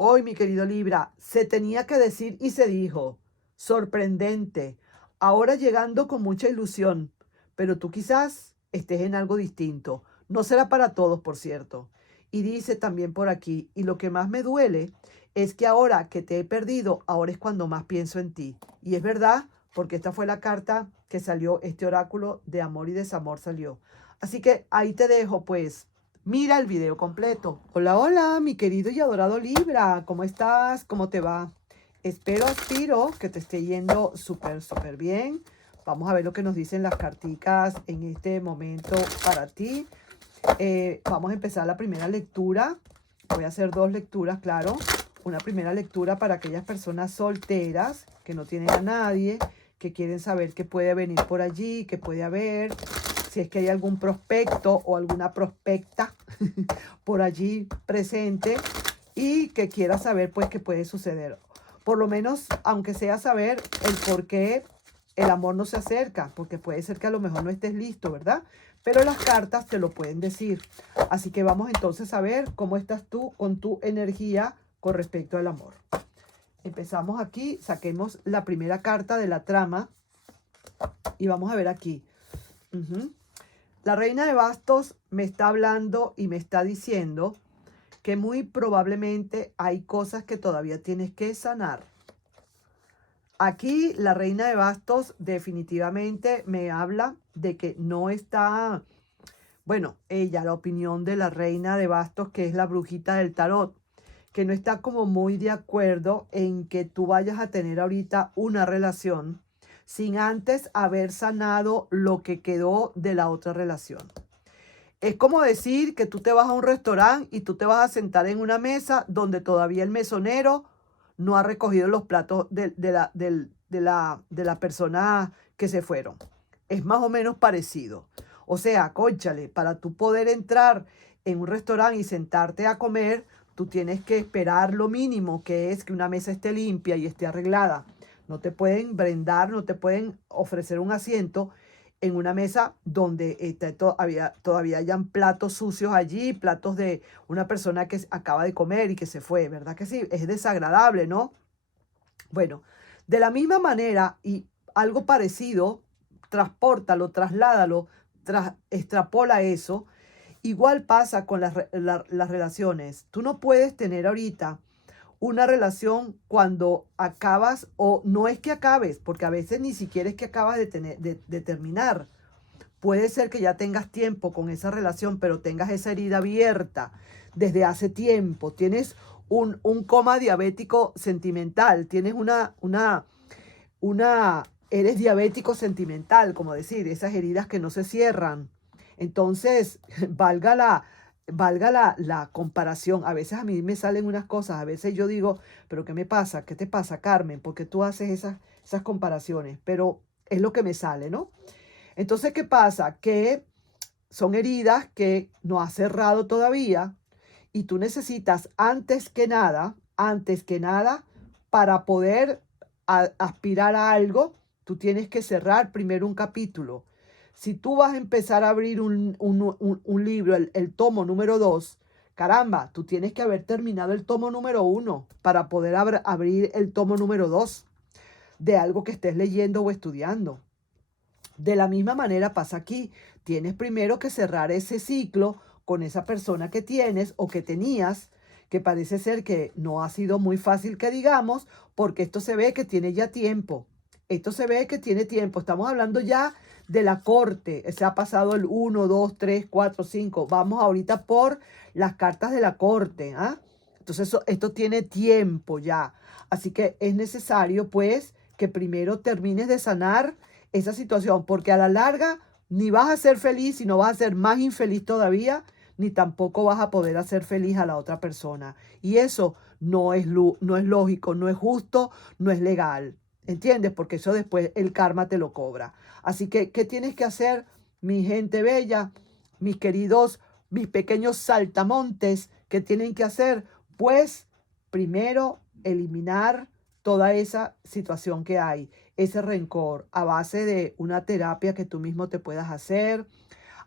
Hoy, mi querido Libra, se tenía que decir y se dijo. Sorprendente. Ahora llegando con mucha ilusión, pero tú quizás estés en algo distinto. No será para todos, por cierto. Y dice también por aquí, y lo que más me duele es que ahora que te he perdido, ahora es cuando más pienso en ti. Y es verdad, porque esta fue la carta que salió, este oráculo de amor y desamor salió. Así que ahí te dejo, pues. Mira el video completo. Hola, hola, mi querido y adorado Libra. ¿Cómo estás? ¿Cómo te va? Aspiro que te esté yendo súper, súper bien. Vamos a ver lo que nos dicen las carticas en este momento para ti. Vamos a empezar la primera lectura. Voy a hacer dos lecturas, claro. Una primera lectura para aquellas personas solteras que no tienen a nadie, que quieren saber qué puede venir por allí, qué puede haber, si es que hay algún prospecto o alguna prospecta por allí presente y que quiera saber pues qué puede suceder. Por lo menos, aunque sea saber el por qué el amor no se acerca, porque puede ser que a lo mejor no estés listo, ¿verdad? Pero las cartas te lo pueden decir. Así que vamos entonces a ver cómo estás tú con tu energía con respecto al amor. Empezamos aquí, saquemos la primera carta de la trama y vamos a ver aquí. La reina de bastos me está hablando y me está diciendo que muy probablemente hay cosas que todavía tienes que sanar. Aquí la reina de bastos definitivamente me habla de que no está, bueno, ella, la opinión de la reina de bastos, que es la brujita del tarot, que no está como muy de acuerdo en que tú vayas a tener ahorita una relación sin antes haber sanado lo que quedó de la otra relación. Es como decir que tú te vas a un restaurante y tú te vas a sentar en una mesa donde todavía el mesonero no ha recogido los platos de la persona que se fueron. Es más o menos parecido. O sea, cónchale, para tú poder entrar en un restaurante y sentarte a comer, tú tienes que esperar lo mínimo, que es que una mesa esté limpia y esté arreglada. No te pueden brindar, no te pueden ofrecer un asiento en una mesa donde todavía hayan platos sucios allí, platos de una persona que acaba de comer y que se fue, ¿verdad que sí? Es desagradable, ¿no? Bueno, de la misma manera y algo parecido, transpórtalo, trasládalo, extrapola eso. Igual pasa con las relaciones. Tú no puedes tener ahorita una relación cuando acabas, o no es que acabes, porque a veces ni siquiera es que acabas de terminar. Puede ser que ya tengas tiempo con esa relación, pero tengas esa herida abierta desde hace tiempo. Tienes un coma diabético sentimental, tienes eres diabético sentimental, como decir, esas heridas que no se cierran. Entonces, valga la comparación. A veces a mí me salen unas cosas, a veces yo digo, pero ¿qué me pasa? ¿Qué te pasa, Carmen? Porque tú haces esas comparaciones, pero es lo que me sale, ¿no? Entonces, ¿qué pasa? Que son heridas que no has cerrado todavía y tú necesitas antes que nada, para poder aspirar a algo, tú tienes que cerrar primero un capítulo. Si tú vas a empezar a abrir un libro, el tomo número 2, caramba, tú tienes que haber terminado el tomo número 1 para poder abrir el tomo número 2 de algo que estés leyendo o estudiando. De la misma manera pasa aquí. Tienes primero que cerrar ese ciclo con esa persona que tienes o que tenías, que parece ser que no ha sido muy fácil que digamos, porque esto se ve que tiene ya tiempo. Esto se ve que tiene tiempo. Estamos hablando ya de la corte. Se ha pasado el 1, 2, 3, 4, 5. Vamos ahorita por las cartas de la corte. ¿Ah? Entonces esto tiene tiempo ya. Así que es necesario pues que primero termines de sanar esa situación, porque a la larga ni vas a ser feliz, sino vas a ser más infeliz todavía, ni tampoco vas a poder hacer feliz a la otra persona. Y eso no es lógico, no es justo, no es legal. ¿Entiendes? Porque eso después el karma te lo cobra. Así que, ¿qué tienes que hacer, mi gente bella, mis queridos, mis pequeños saltamontes? ¿Qué tienen que hacer? Pues primero eliminar toda esa situación que hay, ese rencor, a base de una terapia que tú mismo te puedas hacer,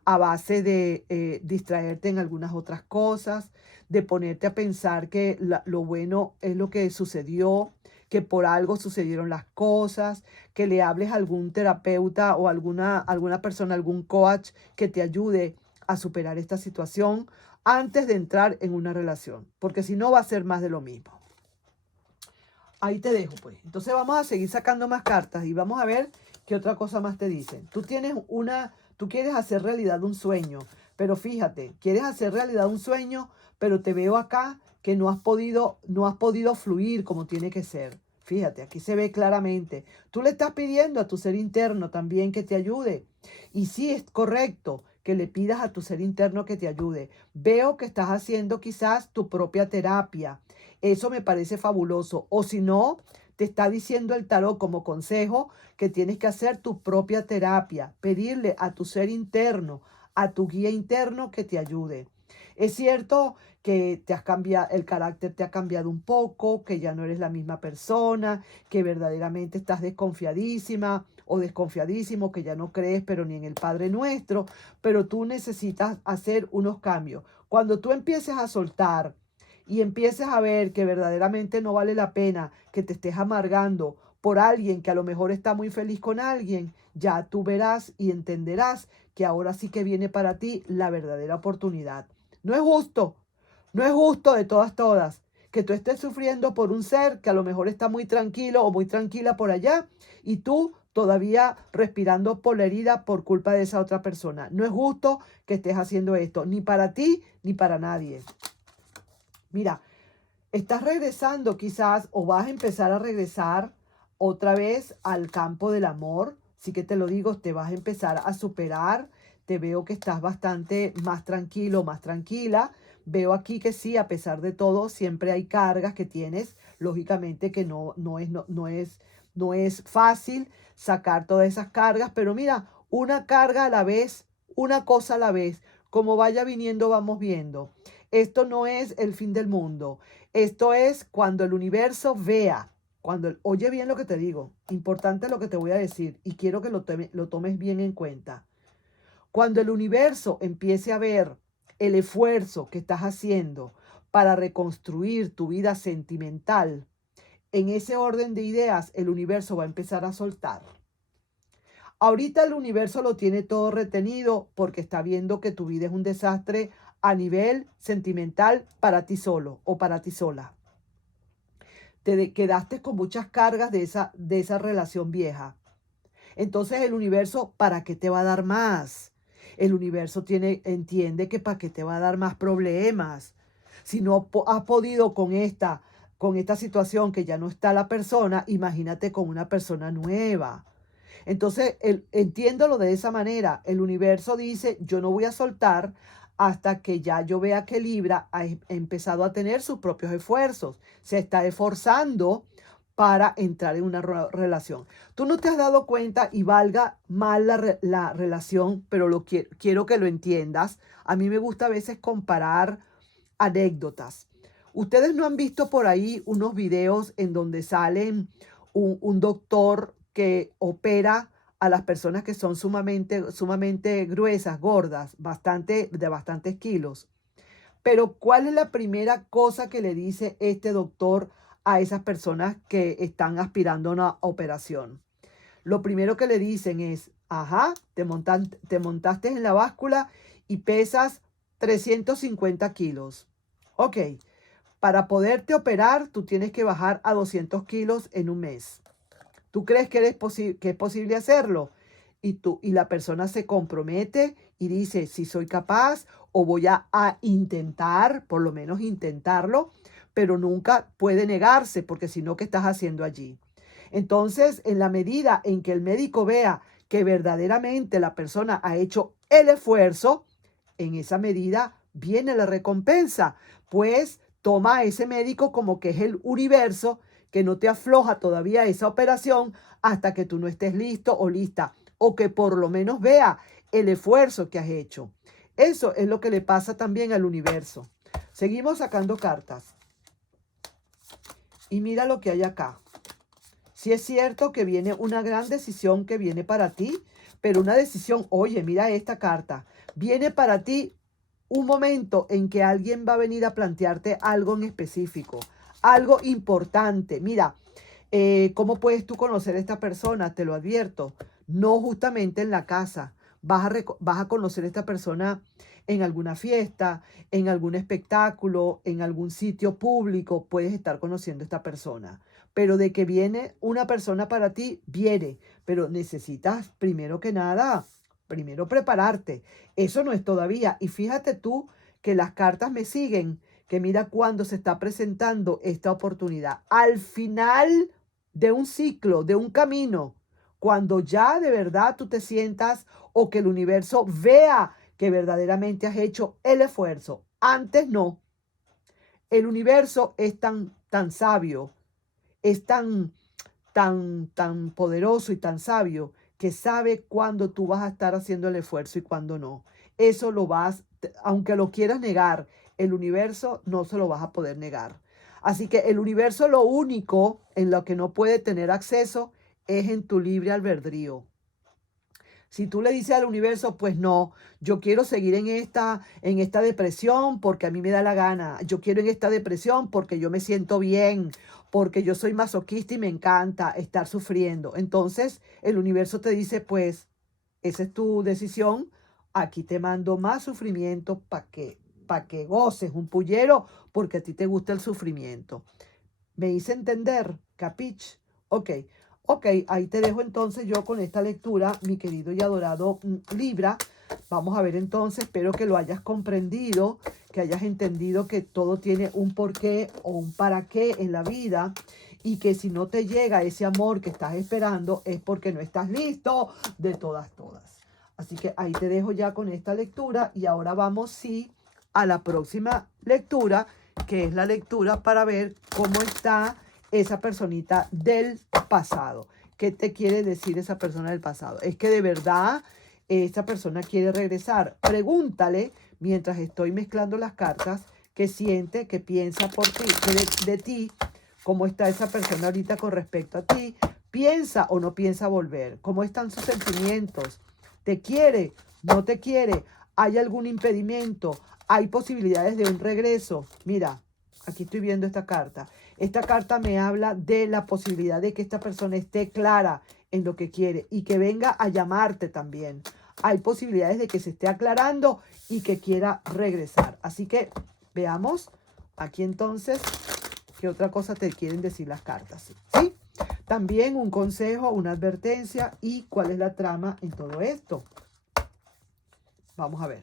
a base de distraerte en algunas otras cosas, de ponerte a pensar que lo bueno es lo que sucedió, que por algo sucedieron las cosas, que le hables a algún terapeuta o alguna persona, algún coach que te ayude a superar esta situación antes de entrar en una relación, porque si no va a ser más de lo mismo. Ahí te dejo, pues. Entonces vamos a seguir sacando más cartas y vamos a ver qué otra cosa más te dicen. Tú quieres hacer realidad un sueño, pero fíjate, quieres hacer realidad un sueño, pero te veo acá que no has podido fluir como tiene que ser. Fíjate, aquí se ve claramente. Tú le estás pidiendo a tu ser interno también que te ayude. Y sí, es correcto que le pidas a tu ser interno que te ayude. Veo que estás haciendo quizás tu propia terapia. Eso me parece fabuloso. O si no, te está diciendo el tarot como consejo que tienes que hacer tu propia terapia, pedirle a tu ser interno, a tu guía interno que te ayude. Es cierto que te has cambiado, el carácter te ha cambiado un poco, que ya no eres la misma persona, que verdaderamente estás desconfiadísima o desconfiadísimo, que ya no crees, pero ni en el Padre Nuestro, pero tú necesitas hacer unos cambios. Cuando tú empieces a soltar y empieces a ver que verdaderamente no vale la pena que te estés amargando por alguien que a lo mejor está muy feliz con alguien, ya tú verás y entenderás que ahora sí que viene para ti la verdadera oportunidad. No es justo, no es justo de todas, que tú estés sufriendo por un ser que a lo mejor está muy tranquilo o muy tranquila por allá y tú todavía respirando por la herida por culpa de esa otra persona. No es justo que estés haciendo esto, ni para ti ni para nadie. Mira, estás regresando quizás o vas a empezar a regresar otra vez al campo del amor. Sí que te lo digo, te vas a empezar a superar. Te veo que estás bastante más tranquilo, más tranquila. Veo aquí que sí, a pesar de todo, siempre hay cargas que tienes. Lógicamente que no es fácil sacar todas esas cargas, pero mira, una carga a la vez, una cosa a la vez. Como vaya viniendo, vamos viendo. Esto no es el fin del mundo. Esto es cuando el universo vea, oye bien lo que te digo, importante lo que te voy a decir y quiero que lo tomes bien en cuenta. Cuando el universo empiece a ver el esfuerzo que estás haciendo para reconstruir tu vida sentimental, en ese orden de ideas el universo va a empezar a soltar. Ahorita el universo lo tiene todo retenido porque está viendo que tu vida es un desastre a nivel sentimental para ti solo o para ti sola. Te quedaste con muchas cargas de esa relación vieja. Entonces el universo, ¿para qué te va a dar más? El universo entiende que para qué te va a dar más problemas. Si no has podido con esta situación que ya no está la persona, imagínate con una persona nueva. Entonces, entiéndolo de esa manera. El universo dice, yo no voy a soltar hasta que ya yo vea que Libra ha empezado a tener sus propios esfuerzos. Se está esforzando para entrar en una relación. Tú no te has dado cuenta y valga mal la relación, pero quiero que lo entiendas. A mí me gusta a veces comparar anécdotas. Ustedes no han visto por ahí unos videos en donde salen un doctor que opera a las personas que son sumamente gruesas, gordas, de bastantes kilos. Pero ¿cuál es la primera cosa que le dice este doctor a esas personas que están aspirando a una operación? Lo primero que le dicen es, ajá, te montaste en la báscula y pesas 350 kilos. Ok, para poderte operar, tú tienes que bajar a 200 kilos en un mes. ¿Tú crees que es posible hacerlo? Y la persona se compromete y dice, si soy capaz o voy a intentar, por lo menos intentarlo, pero nunca puede negarse porque si no, ¿qué estás haciendo allí? Entonces, en la medida en que el médico vea que verdaderamente la persona ha hecho el esfuerzo, en esa medida viene la recompensa, pues toma a ese médico como que es el universo que no te afloja todavía esa operación hasta que tú no estés listo o lista, o que por lo menos vea el esfuerzo que has hecho. Eso es lo que le pasa también al universo. Seguimos sacando cartas. Y mira lo que hay acá. Sí es cierto que viene una gran decisión que viene para ti, pero una decisión, oye, mira esta carta. Viene para ti un momento en que alguien va a venir a plantearte algo en específico, algo importante. Mira, ¿cómo puedes tú conocer a esta persona? Te lo advierto. No justamente en la casa. Vas a conocer a esta persona en alguna fiesta, en algún espectáculo, en algún sitio público. Puedes estar conociendo a esta persona. Pero de que viene una persona para ti, viene. Pero necesitas, primero que nada, primero prepararte. Eso no es todavía. Y fíjate tú que las cartas me siguen, que mira cuándo se está presentando esta oportunidad. Al final de un ciclo, de un camino, cuando ya de verdad tú te sientas o que el universo vea que verdaderamente has hecho el esfuerzo. Antes no. El universo es tan sabio, es tan poderoso y tan sabio que sabe cuándo tú vas a estar haciendo el esfuerzo y cuándo no. Eso lo vas, aunque lo quieras negar, el universo no se lo vas a poder negar. Así que el universo lo único en lo que no puede tener acceso es en tu libre albedrío. Si tú le dices al universo, pues no, yo quiero seguir en esta depresión porque a mí me da la gana. Yo quiero en esta depresión porque yo me siento bien, porque yo soy masoquista y me encanta estar sufriendo. Entonces el universo te dice, pues esa es tu decisión. Aquí te mando más sufrimiento para que goces un pullero porque a ti te gusta el sufrimiento. ¿Me hice entender? ¿Capich? Ok. Ok, ahí te dejo entonces yo con esta lectura, mi querido y adorado Libra. Vamos a ver entonces, espero que lo hayas comprendido, que hayas entendido que todo tiene un porqué o un para qué en la vida y que si no te llega ese amor que estás esperando es porque no estás listo de todas. Así que ahí te dejo ya con esta lectura y ahora vamos sí a la próxima lectura, que es la lectura para ver cómo está esa personita del pasado. ¿Qué te quiere decir esa persona del pasado? Es que de verdad esta persona quiere regresar. Pregúntale, mientras estoy mezclando las cartas, qué siente, qué piensa por ti, de ti, cómo está esa persona ahorita con respecto a ti. ¿Piensa o no piensa volver? ¿Cómo están sus sentimientos? ¿Te quiere? ¿No te quiere? ¿Hay algún impedimento? ¿Hay posibilidades de un regreso? Mira, aquí estoy viendo esta carta. Esta carta me habla de la posibilidad de que esta persona esté clara en lo que quiere y que venga a llamarte también. Hay posibilidades de que se esté aclarando y que quiera regresar. Así que veamos aquí entonces qué otra cosa te quieren decir las cartas. ¿Sí? También un consejo, una advertencia y cuál es la trama en todo esto. Vamos a ver.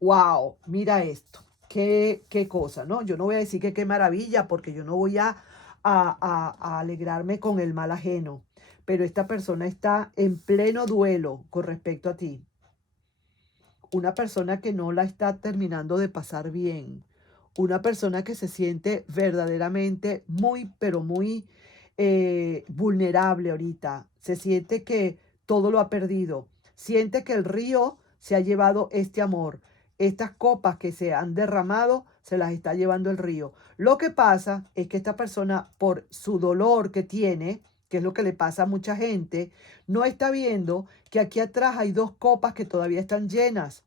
¡Wow! Mira esto. Qué cosa, ¿no? Yo no voy a decir que qué maravilla, porque yo no voy a alegrarme con el mal ajeno. Pero esta persona está en pleno duelo con respecto a ti. Una persona que no la está terminando de pasar bien. Una persona que se siente verdaderamente muy, pero muy vulnerable ahorita. Se siente que todo lo ha perdido. Siente que el río se ha llevado este amor. Estas copas que se han derramado se las está llevando el río. Lo que pasa es que esta persona, por su dolor que tiene, que es lo que le pasa a mucha gente, no está viendo que aquí atrás hay dos copas que todavía están llenas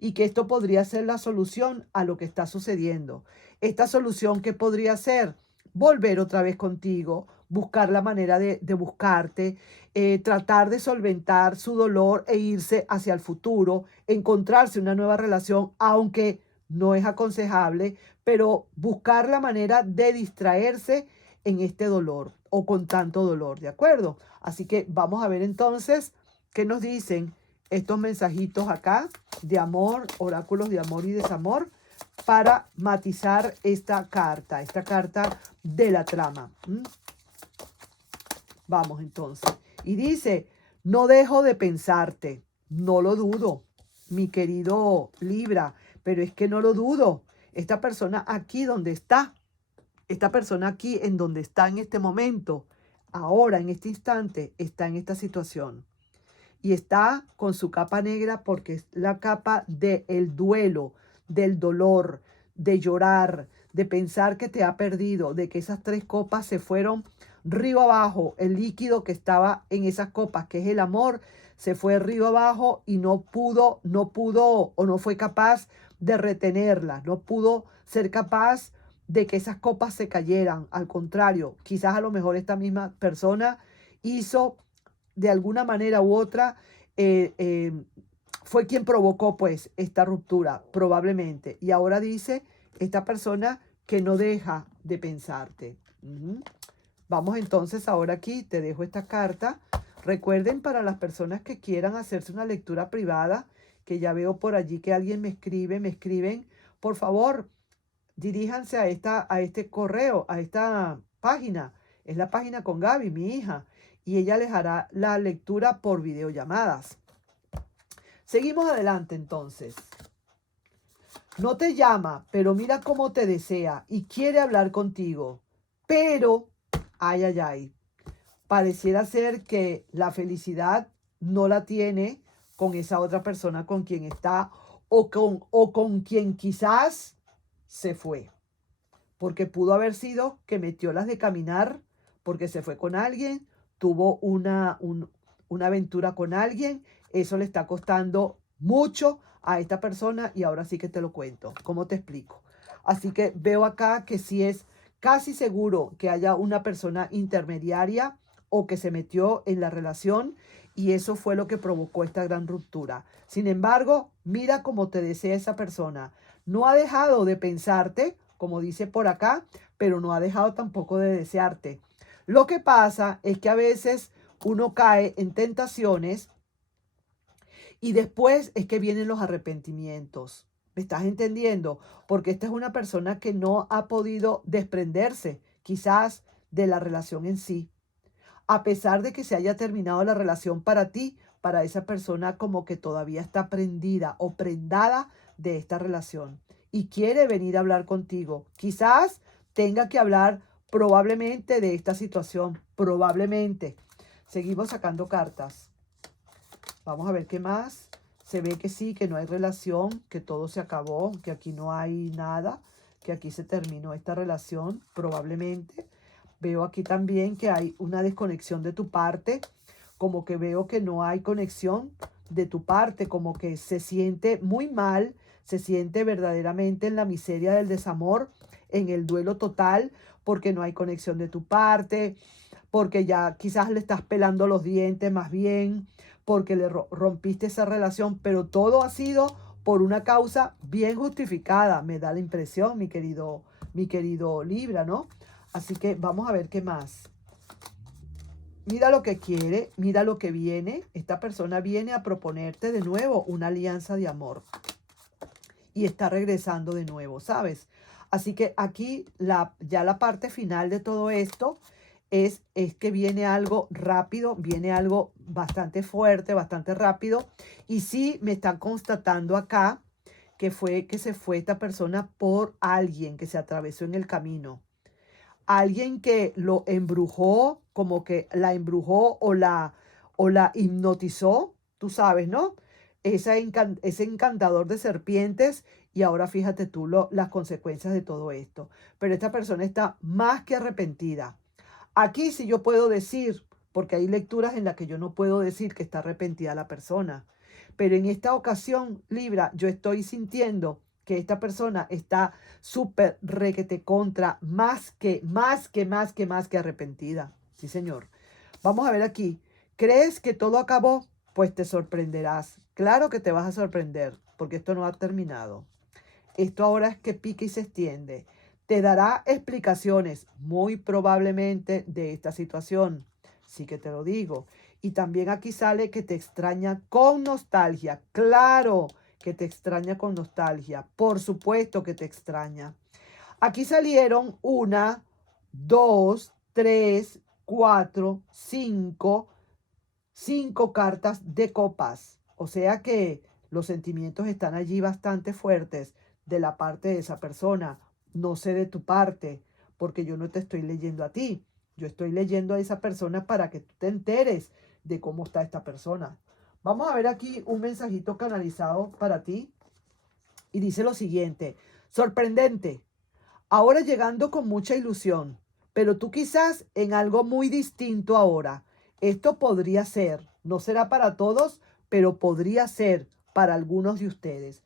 y que esto podría ser la solución a lo que está sucediendo. Esta solución, ¿qué podría ser? Volver otra vez contigo, buscar la manera de buscarte, tratar de solventar su dolor e irse hacia el futuro, encontrarse una nueva relación, aunque no es aconsejable, pero buscar la manera de distraerse en este dolor o con tanto dolor, ¿de acuerdo? Así que vamos a ver entonces qué nos dicen estos mensajitos acá de amor, oráculos de amor y desamor, para matizar esta carta de la trama. Vamos entonces. Y dice, no dejo de pensarte, no lo dudo, mi querido Libra, pero es que no lo dudo. Esta persona aquí donde está, esta persona aquí en donde está en este momento, ahora, en este instante, está en esta situación. Y está con su capa negra porque es la capa del duelo, del dolor, de llorar, de pensar que te ha perdido, de que esas tres copas se fueron río abajo. El líquido que estaba en esas copas, que es el amor, se fue río abajo y no pudo o no fue capaz de retenerla, no pudo ser capaz de que esas copas se cayeran. Al contrario, quizás a lo mejor esta misma persona hizo de alguna manera u otra, eh, eh, fue quien provocó pues esta ruptura, probablemente. Y ahora dice esta persona que no deja de pensarte. Ujú. Vamos entonces ahora aquí, te dejo esta carta. Recuerden, para las personas que quieran hacerse una lectura privada, que ya veo por allí que alguien me escriben, por favor, diríjanse a este correo, a esta página. Es la página con Gaby, mi hija, y ella les hará la lectura por videollamadas. Seguimos adelante entonces. No te llama, pero mira cómo te desea y quiere hablar contigo. Pero, ay, ay, ay, pareciera ser que la felicidad no la tiene con esa otra persona con quien está o con quien quizás se fue. Porque pudo haber sido que metió las de caminar porque se fue con alguien, tuvo una aventura con alguien, eso le está costando mucho a esta persona y ahora sí que te lo cuento. ¿Cómo te explico? Así que veo acá que sí es casi seguro que haya una persona intermediaria o que se metió en la relación y eso fue lo que provocó esta gran ruptura. Sin embargo, mira cómo te desea esa persona. No ha dejado de pensarte, como dice por acá, pero no ha dejado tampoco de desearte. Lo que pasa es que a veces uno cae en tentaciones y después es que vienen los arrepentimientos. ¿Me estás entendiendo? Porque esta es una persona que no ha podido desprenderse quizás de la relación en sí. A pesar de que se haya terminado la relación para ti, para esa persona como que todavía está prendida o prendada de esta relación y quiere venir a hablar contigo. Quizás tenga que hablar probablemente de esta situación, probablemente. Seguimos sacando cartas. Vamos a ver qué más. Se ve que sí, que no hay relación, que todo se acabó, que aquí no hay nada, que aquí se terminó esta relación, probablemente. Veo aquí también que hay una desconexión de tu parte, como que veo que no hay conexión de tu parte, como que se siente muy mal, se siente verdaderamente en la miseria del desamor, en el duelo total, porque no hay conexión de tu parte, porque ya quizás le estás pelando los dientes más bien, porque le rompiste esa relación, pero todo ha sido por una causa bien justificada, me da la impresión, mi querido Libra, ¿no? Así que vamos a ver qué más. Mira lo que quiere, mira lo que viene. Esta persona viene a proponerte de nuevo una alianza de amor. Y está regresando de nuevo, ¿sabes? Así que aquí ya la parte final de todo esto es que viene algo rápido, viene algo bastante fuerte, bastante rápido. Y sí me están constatando acá que fue que se fue esta persona por alguien que se atravesó en el camino. Alguien que lo embrujó, como que la embrujó o la hipnotizó, tú sabes, ¿no? Ese encantador de serpientes y ahora fíjate tú las consecuencias de todo esto. Pero esta persona está más que arrepentida. Aquí sí yo puedo decir, porque hay lecturas en las que yo no puedo decir que está arrepentida la persona. Pero en esta ocasión, Libra, yo estoy sintiendo que esta persona está súper requete contra, más que arrepentida. Sí, señor. Vamos a ver aquí. ¿Crees que todo acabó? Pues te sorprenderás. Claro que te vas a sorprender, porque esto no ha terminado. Esto ahora es que pica y se extiende. Te dará explicaciones, muy probablemente, de esta situación. Sí que te lo digo. Y también aquí sale que te extraña con nostalgia. Claro que te extraña con nostalgia. Por supuesto que te extraña. Aquí salieron 1, 2, 3, 4, 5. 5 cartas de copas. O sea que los sentimientos están allí bastante fuertes de la parte de esa persona. No sé de tu parte, porque yo no te estoy leyendo a ti. Yo estoy leyendo a esa persona para que tú te enteres de cómo está esta persona. Vamos a ver aquí un mensajito canalizado para ti. Y dice lo siguiente: sorprendente. Ahora llegando con mucha ilusión, pero tú quizás en algo muy distinto ahora. Esto podría ser. No será para todos, pero podría ser para algunos de ustedes.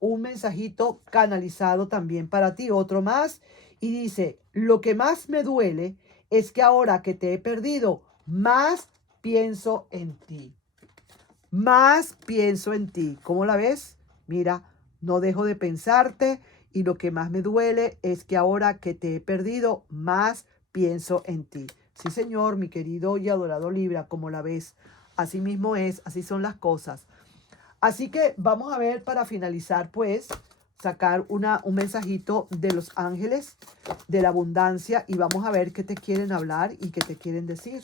Un mensajito canalizado también para ti, otro más. Y dice, lo que más me duele es que ahora que te he perdido, más pienso en ti. Más pienso en ti. ¿Cómo la ves? Mira, no dejo de pensarte y lo que más me duele es que ahora que te he perdido, más pienso en ti. Sí, señor, mi querido y adorado Libra, como la ves. Así mismo es, así son las cosas. Así que vamos a ver para finalizar, pues, sacar un mensajito de los ángeles de la abundancia y vamos a ver qué te quieren hablar y qué te quieren decir.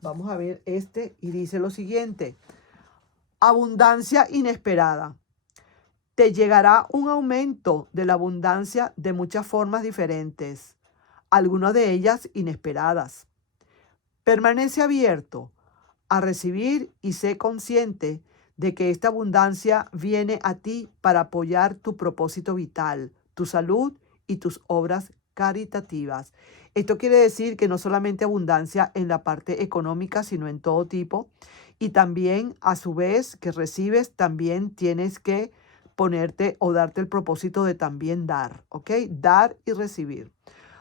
Vamos a ver este y dice lo siguiente. Abundancia inesperada. Te llegará un aumento de la abundancia de muchas formas diferentes, algunas de ellas inesperadas. Permanece abierto a recibir y sé consciente de que esta abundancia viene a ti para apoyar tu propósito vital, tu salud y tus obras caritativas. Esto quiere decir que no solamente abundancia en la parte económica, sino en todo tipo. Y también, a su vez, que recibes, también tienes que ponerte o darte el propósito de también dar, ¿ok? Dar y recibir.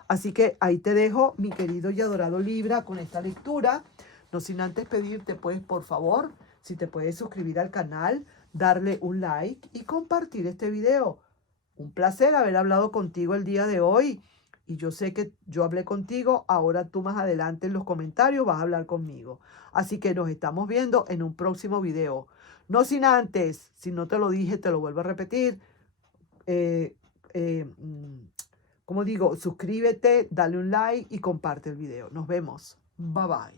Así que ahí te dejo, mi querido y adorado Libra, con esta lectura. No sin antes pedirte, pues, por favor, si te puedes suscribir al canal, darle un like y compartir este video. Un placer haber hablado contigo el día de hoy. Y yo sé que yo hablé contigo, ahora tú más adelante en los comentarios vas a hablar conmigo. Así que nos estamos viendo en un próximo video. No sin antes, si no te lo dije, te lo vuelvo a repetir. Eh, eh, mm, como digo, suscríbete, dale un like y comparte el video. Nos vemos. Bye bye.